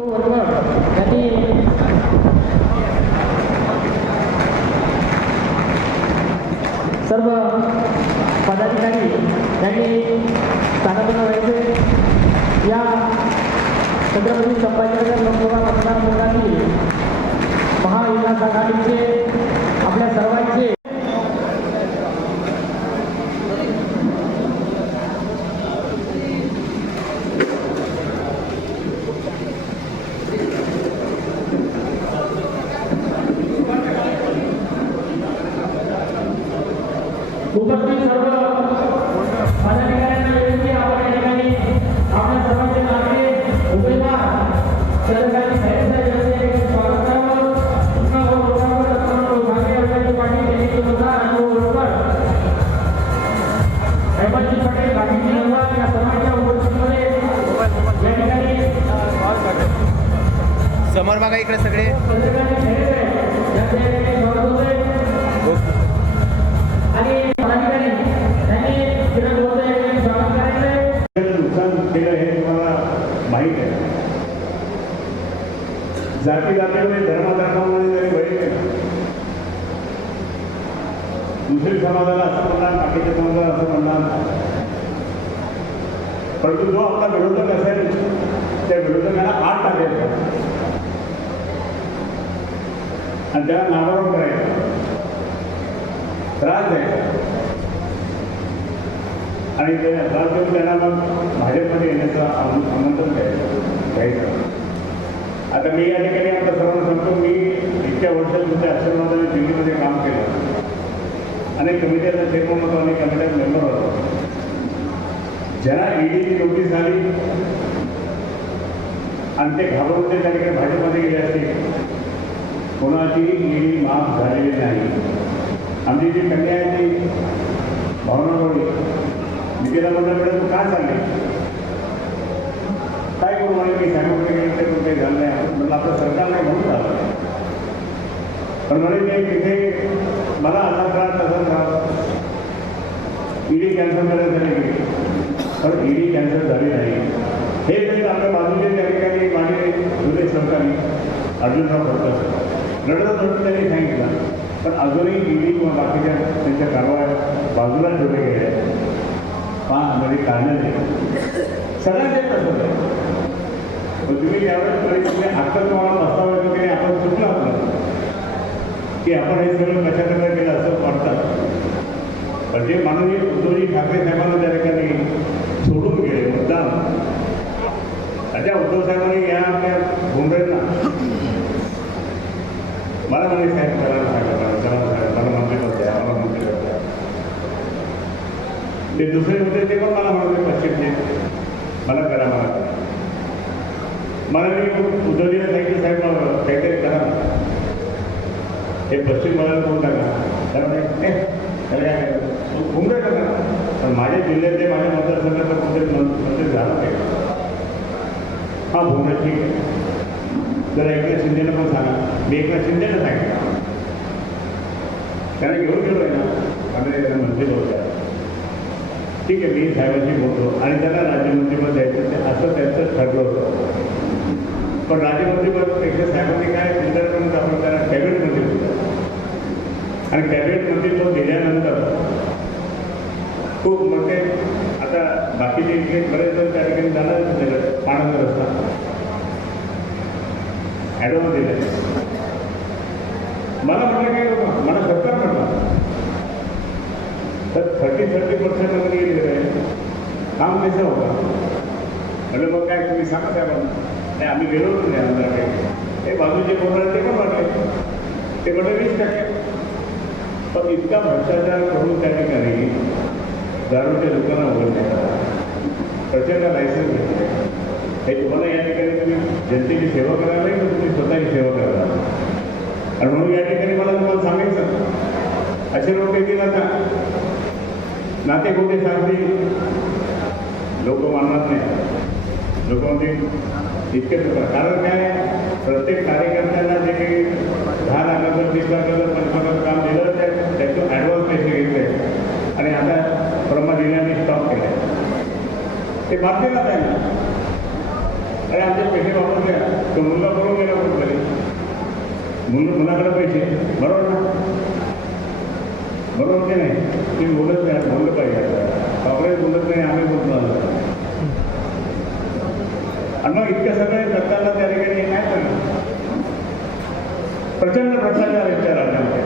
सर्व पदाधिकारी यांनी स्थानापन्न व्हायचे. या छत्रपती संभाजीनगर लोकसभा मतदारसंघातील महाविकास आघाडीचे आपल्या सर्वांचे उपस्थित सर्व पदाधिकाऱ्यांना विनंती आपण या ठिकाणी आपल्या सर्वांचे नाते उमेदवार सरकारी साहेबांचे स्वागत करावं. भाग्यवंतांची पाटील यांच्यानुसार अनुसार हेमंतजी पटेल बाकीची नंबर या सर्वांच्या उपस्थितीमध्ये या ठिकाणी समोर बघा इकडे सगळे माहीत आहे. जाती जातीमध्ये धर्माधर्मामध्ये जरी बरे दुसरी समाजाला असं म्हणणार, बाकीच्या समाजाला असं म्हणणार, परंतु जो आपला विरोधक असेल त्या विरोधकाला आत टाकायचं आणि त्याला नावावर करायचं, त्रास द्यायचा आणि त्रास देऊन त्यांना मग भाजपमध्ये येण्याचं आमंत्रण घ्यायचं. आता मी या ठिकाणी आपल्या सर्वांना सांगतो, मी इतक्या वर्षात तुमच्या आशीर्वादाने दिल्लीमध्ये काम केलं. अनेक कमिट्याचा चेअरमन होतो, अनेक कमिट्यात मेंबर होतो. ज्यांना ईडीची नोटीस आली आणि ते घाबरून ते त्या ठिकाणी भाजपमध्ये गेले असतील, कोणाची ईडी माफ झालेली नाही. आमची जी कन्या आहे ती भावना गवळी, मी तिला म्हटलं तू का चालले, काय करू म्हणे, मी साहेबांकडे गेले ते काही झालं नाही. म्हटलं आपलं सरकार नाही म्हणून झालं, पण म्हणे मी तिथे मला असा त्रास तसा त्रास, ईडी कॅन्सल करण्यासाठी गेली, पण ईडी कॅन्सल झाली नाही. हे तरी आपल्या बाजूचे त्या ठिकाणी माझे जुने सहकारी अर्जुनराव फडकर लढत त्यांनी सांगितलं, पण अजूनही ईडी किंवा बाकीच्या त्यांच्या कारवाया बाजूला ठेवले गेले आहेत. मध्ये काढलं नाही, सगळ्यांचे तसंच आहे. पण तुम्ही त्यावेळेस तुम्ही आता तुम्हाला बसवायचं की आपण चुकलं आपलं की आपण हे सगळं कशाप्रकारे केलं असं वाटतं. पण जे माननीय उद्धवजी ठाकरे साहेबांना त्या ठिकाणी सोडून गेले मुद्दाम, त्या उद्धव साहेबांनी या आपल्या भुमरेंना मला म्हणे साहेब करायला सांगा, मला मंत्रिपद द्या, मला मंत्रिपद द्या. ते दुसरे होते ते पण मला म्हणाले पश्चिमचे मला करा, मला मी उद्धवजीला सांगितलं साहेब काहीतरी करा, हे पश्चिम बंगाल कोण टाका, त्याला काय भुमरे टाका. पण माझ्या जिल्ह्यातले माझ्या मतदारसंघात मंत्री झाला पाहिजे. हा भुमरे ठीक आहे, जरा एकनाथ शिंदेला पण सांगा. मी एकनाथ शिंदेला सांगितलं, त्याने घेऊन गेलो आहे ना, आम्ही त्यांना मंत्री होत्या, ठीक आहे मी साहेबांशी बोलतो आणि त्यांना राज्यमंत्रीपद द्यायचं ते असं त्यांचं ठरलं होतं. पण राज्यमंत्रीपदपेक्षा साहेबांनी काय चिंतन करून आपण त्यांना कॅबिनेट मंत्री होतं आणि कॅबिनेट मंत्रीपद दिल्यानंतर खूप मोठे आता बाकीचे इकडे बरेच जण त्या ठिकाणी जाणार पाण्याचा रस्ता ॲडव्हान्स दिला. मला म्हटलं काय लोक मला सरकार म्हटलं तर 30% मध्ये गेले आहे, काम कसं होतं. म्हणजे मग काय तुम्ही सांगा साहेबांना, नाही आम्ही गेलो नाही आमदार काही, हे बाजूचे बोलणार ते पण वाटले, ते म्हटलं 20%. पण इतका भ्रष्टाचार करून त्या ठिकाणी दारूच्या दुकानं उघडले, प्रचंड लायसन्स घेतले. हे तुम्हाला या ठिकाणी तुम्ही जनतेची सेवा करायला नाही तर तुम्ही स्वतःची सेवा करायला. आणि म्हणून या ठिकाणी मला तुम्हाला सांगायचं, असे लोक येतील आता नाते कोणते सांगतील, लोक मानणार नाही. लोक म्हणतील इतके कारण काय, प्रत्येक कार्यकर्त्यांना जे काही 10 लाखाचं 20 लाखाचं 25 लाखाचं काम दिलं त्यातून ॲडव्हान्स पैसे घेतले आणि आता ब्रह्मा जिल्ह्याने स्टॉप केले. ते मार्केटला आहे ना, अरे आमचे पैसे वापरून घ्या, तो मुलगा करून गेला कुठतरी, मुलाकडे पैसे, बरोबर ना? बरोबर की नाही? तुम्ही बोलत नाही, बोललं पाहिजे. काँग्रेस बोलत नाही, आम्ही बोलतो आलो. आणि मग इतकं सगळे करताना त्या ठिकाणी काय करणार? प्रचंड भ्रष्टाचार यांच्या राज्यामध्ये.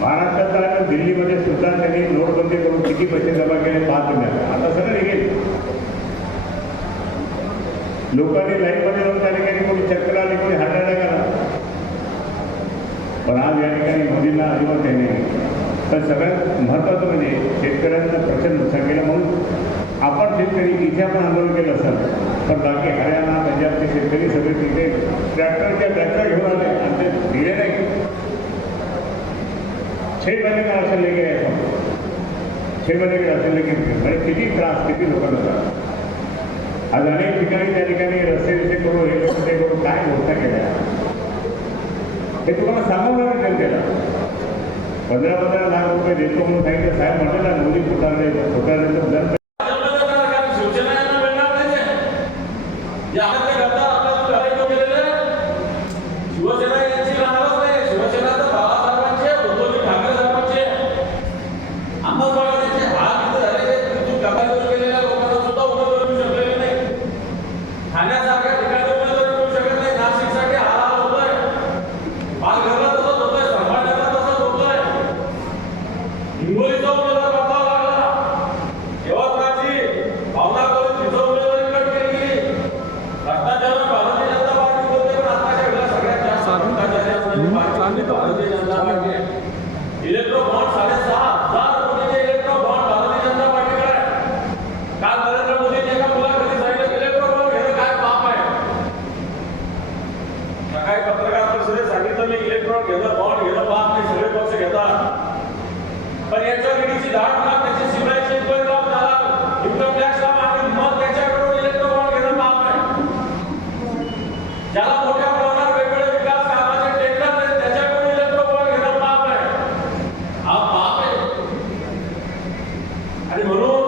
महाराष्ट्रात आणि दिल्लीमध्ये सुद्धा त्यांनी नोटबंदी करून किती पैसे जमा केले पाहत नाही. आता सगळं निघेल. लोकांनी लाईनमध्ये जाऊन त्या ठिकाणी कोणी चक्कर आली, कोणी हार्ट अटॅक आला. पण आज या ठिकाणी मोदींना अजिबात काही नाही. तर सगळ्यात महत्त्वाचं म्हणजे शेतकऱ्यांना प्रचंड नुकसान केलं. म्हणून आपण शेतकरी इथे आपण आंदोलन केलं असतं, पण बाकी हरियाणा पंजाबचे शेतकरी सगळे तिथे ट्रॅक्टर घेऊन आले आणि ते दिले नाही. 6 महीने का राशन लेके गए हम, 6 महीने का राशन लेके म्हणजे किती त्रास, किती लोकांना. आज अनेक ठिकाणी त्या ठिकाणी रस्ते करून हे करून काय घोषणा केल्या हे तुम्हाला सांगावं लागेल जनतेला. 15-15 लाख रुपये देतो म्हणून सांगितलं. साहेब म्हटलं ना, मोदी फुटारले तर electro bond 6,500 कोटीचे electro bond Bharatiya Janata पार्टीकडे आहे. काल नरेंद्र मोदींनी एका मुलाखतीत सांगितलं इलेक्ट्रो बॉन्ड घेणं काय पाप आहे. सकाळी पत्रकार परिषदेत सांगितलं मी इलेक्ट्रॉन घेणं बॉन्ड घेणं पाप नाही, सगळे पक्ष घेतात. पण याच्यावर ईडीची 10 लाख त्याची सीबीआयची इन्क्वायरी लावून झाला, इन्कम टॅक्स लावा आणि मग त्याच्याकडून इलेक्ट्रो बॉन्ड घेणं पाप आहे. ज्याला मोठ्या प्रमाणावर वेगवेगळे विकास कामाचे टेंडर आहेत त्याच्याकडून इलेक्ट्रो बॉन्ड घेणं पाप आहे. हा पाप आहे. आणि म्हणून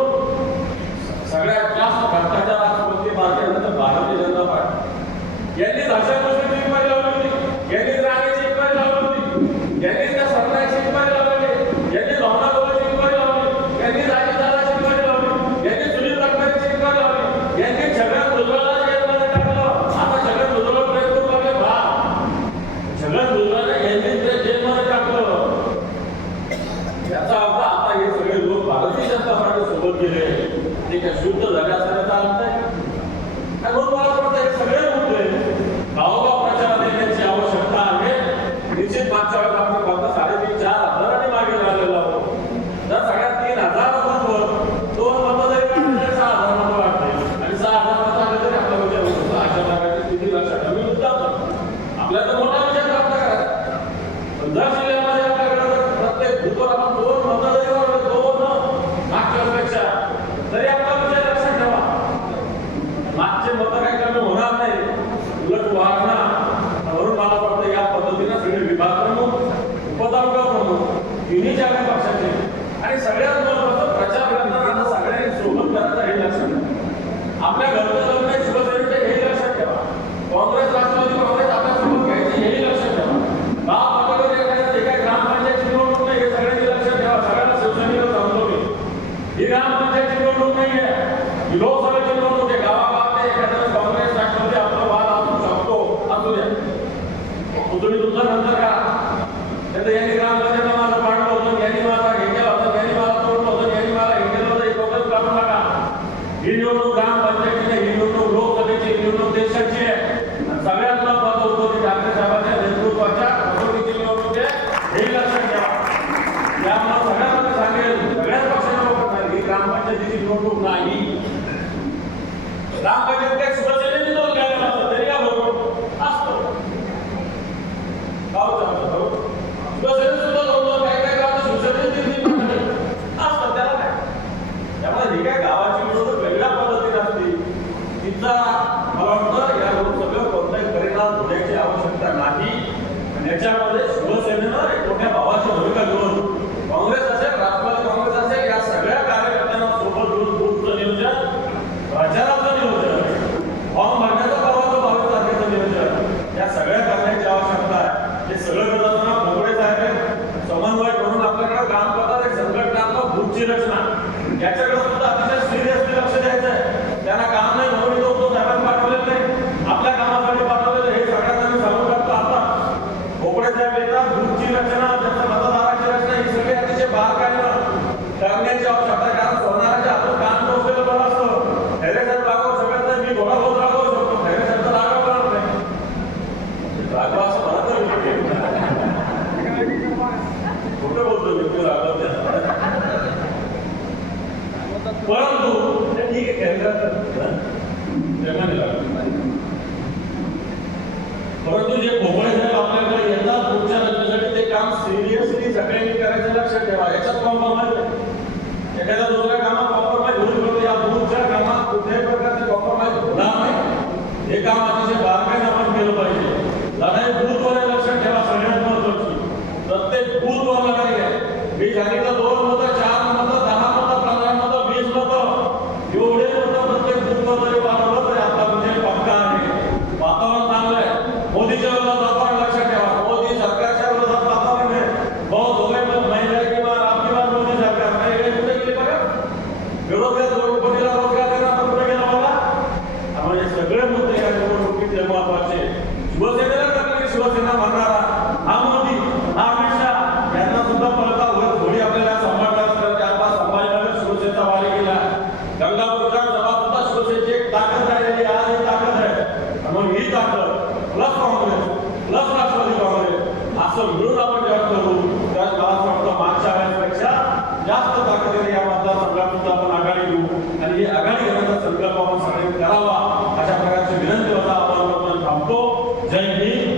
सगळ्यात जास्त भ्रष्टाचार राष्ट्रपती भारतीय जनता पार्टी यांनी भाषांची इन्क्वायरी लावली होती, यांनी राणेची इन्क्वायरी लावली होती, यांनी त्या सरकारची इन्क्वायरी लावली, यांनी लोणावळ्याची इन्क्वायरी लावली, यांनी राजस्थानाची इन्क्वायरी लावली, यांनी सुनील तटकरेची इन्क्वायरी लावली, यांनी छगन भुजबळला जेलमध्ये टाकलं. आता छगन भुजबळ प्रयत्न करले भा छगन भुजबळला यांनी जेलमध्ये टाकलं. याचा अर्थ आता हे सगळे लोक भारतीय जनता पार्टी सोबत गेले ते काय शुद्ध झाल्यासारखं चालतंय. म्हणून मला वाटतं हे सगळे मुद्दे गावोगाव प्रचार देण्याची आवश्यकता आहे. निश्चित मागच्या वेळेस आपण फक्त 3,500-4,000 मागे राहिलेलो आहोत. जर सगळ्यात 3,000 मतांवर 2 मतं जरी काढले 6,000 मतं वाटते आणि 6,000 मतं आले तरी आपला विजय होतो. अशा प्रकारची स्थिती लक्षात ठेवून आपल्याला तर मोठा विजय प्राप्त करायचा. पण जर जिल्ह्यामध्ये आपल्याकडे प्रत्येक बूथवर आपण 2 मतं जरी वाढवले, 2 मागच्या पेक्षा तरी आपला विजय लक्षात ठेवा. मागचे मतं काही कमी होणार नाही, उलट वाढणार. म्हणून मला वाटतं या पद्धतीनं सगळे विभाग प्रमुख, उपतालुका प्रमुख तिन्ही चार पक्षाचे आणि सगळ्यात महत्त्वाचं प्रचार करताना सगळ्यांनी सोबत करायचं हे लक्षात ठेवा. आपल्या घरचं लग्न शिवसेनेचे हे लक्षात ठेवा. काँग्रेस राष्ट्रवादी काँग्रेस आपल्यासोबत घ्यायची हेही लक्षात ठेवा. गाव पातळीवर जे काही ग्रामपंचायतची निवडणूक नाही हे सगळ्यांनी लक्षात ठेवा. सगळ्यांना शिवसेनेला सांगतो मी, ही ग्रामपंचायतची निवडणूक नाही आहे, ही लोकसभेची निवडणूक आहे. गावागावात एखाद्या काँग्रेस राष्ट्रवादी आपला वाद असू शकतो, असू द्या. तुम्ही तुमचं नंतर का यांनी ग्रामपंचायतला माझं पाडलं होतं, यांनी मला हे केलं होतं, यांनी मला तोडलं होतं, यांनी मला हे केलं होतं, हे लोकच काढू नका. ही निवडणूक ग्रामपंचायतीची, ही निवडणूक लोकसभेची, ही निवडणूक देशाची आहे. सगळ्यात महत्त्वाचं होतं की ठाकरे साहेबांच्या नेतृत्वाच्या कसोटीची निवडणूक आहे हे लक्षात घ्या. त्यामुळे सगळ्यांना सांगेल, सगळ्याच पक्षांना बघत ही ग्रामपंचायतीची निवडणूक नाही. ग्रामपंचायत काय शिवसेनेची दोन घ्यायला लागतं तरी का बरोबर असतो. शिवसेने सुद्धा दोन काय काय गाव शिवसेनेची असतं, त्याला काय. त्यामुळे ही काय गावाची निवडणूक वेगळ्या पद्धतीने असते, तिचा मला वाटतं या लोकसभेवर कोणताही परिणाम होण्याची आवश्यकता नाही. याच्यामध्ये शिवसेनेनं एक मोठ्या भावाची भूमिका घेऊन काँग्रेस असेल, राष्ट्रवादी काँग्रेस असेल, या सगळ्या कार्यकर्त्यांना सोबत घेऊन बूथचं नियोजन, प्रचाराचं नियोजन, फॉर्म परंतु जे भोपळे साहेब आपल्याकडे येतात पुढच्या राज्यासाठी ते काम सिरियसली सगळ्यांनी करायचं लक्षात ठेवा. याच्यात कॉम्प्रोमाइज एखाद्या दुसऱ्या कामात कॉम्प्रोमाइज होईल पण या दूरच्या कामात कुठल्याही प्रकारचे कॉम्प्रोमाइज होणार नाही. हे काम अतिशय बारकाईने आपण केलं पाहिजे. लढाई बूथवर आहे लक्षात ठेवा. सगळ्यात महत्वाची प्रत्येक बूथवर लढाई आहे. मी सांगितलं 2 मतं 4 मतं 10 मतं 15 मतं 20 मतं एवढे मतं प्रत्येक बूथवर जरी वाढवलं तरी आपला म्हणजे पक्का आहे. वातावरण चांगलं आहे. मोदीच्या विरोधात वातावरण लक्षात ठेवा. मोदी सरकारच्या विरोधात वातावरण आहे. बहुत हो गए महिला की बार आपकी बार मोदी सरकार नाही गए कुठे गेली बघा. विरोधात लोकपतीला रोजगार देणार तर कुठे गेला बघा. त्यामुळे सगळे मुद्दे या निवडणुकीत महत्वाचे. शिवसेनेला टाकले शिवसेना म्हणणारा हा मोदी हा अमित शहा यांना सुद्धा पळता होत थोडी आपल्याला सांभाळतात तर त्या संभाजीनगर शिवसेनेचा वारी केला. गंगापूर विधानसभा सुद्धा शिवसेनेची एक ताकद राहिलेली आज ही ताकद आहे. मग ही ताकद प्लस काँग्रेस प्लस राष्ट्रवादी काँग्रेस असं मिळून आपण जेव्हा करू त्यात मला असं वाटतं मागच्या वेळेसपेक्षा जास्त ताकदीने या मतदारसंघात सुद्धा आपण आघाडी घेऊ आणि ही आघाडी घेण्याचा संकल्प आपण सगळ्यांनी करावा अशा प्रकारची विनंती होता. आपण थांबतो. जय हिंद.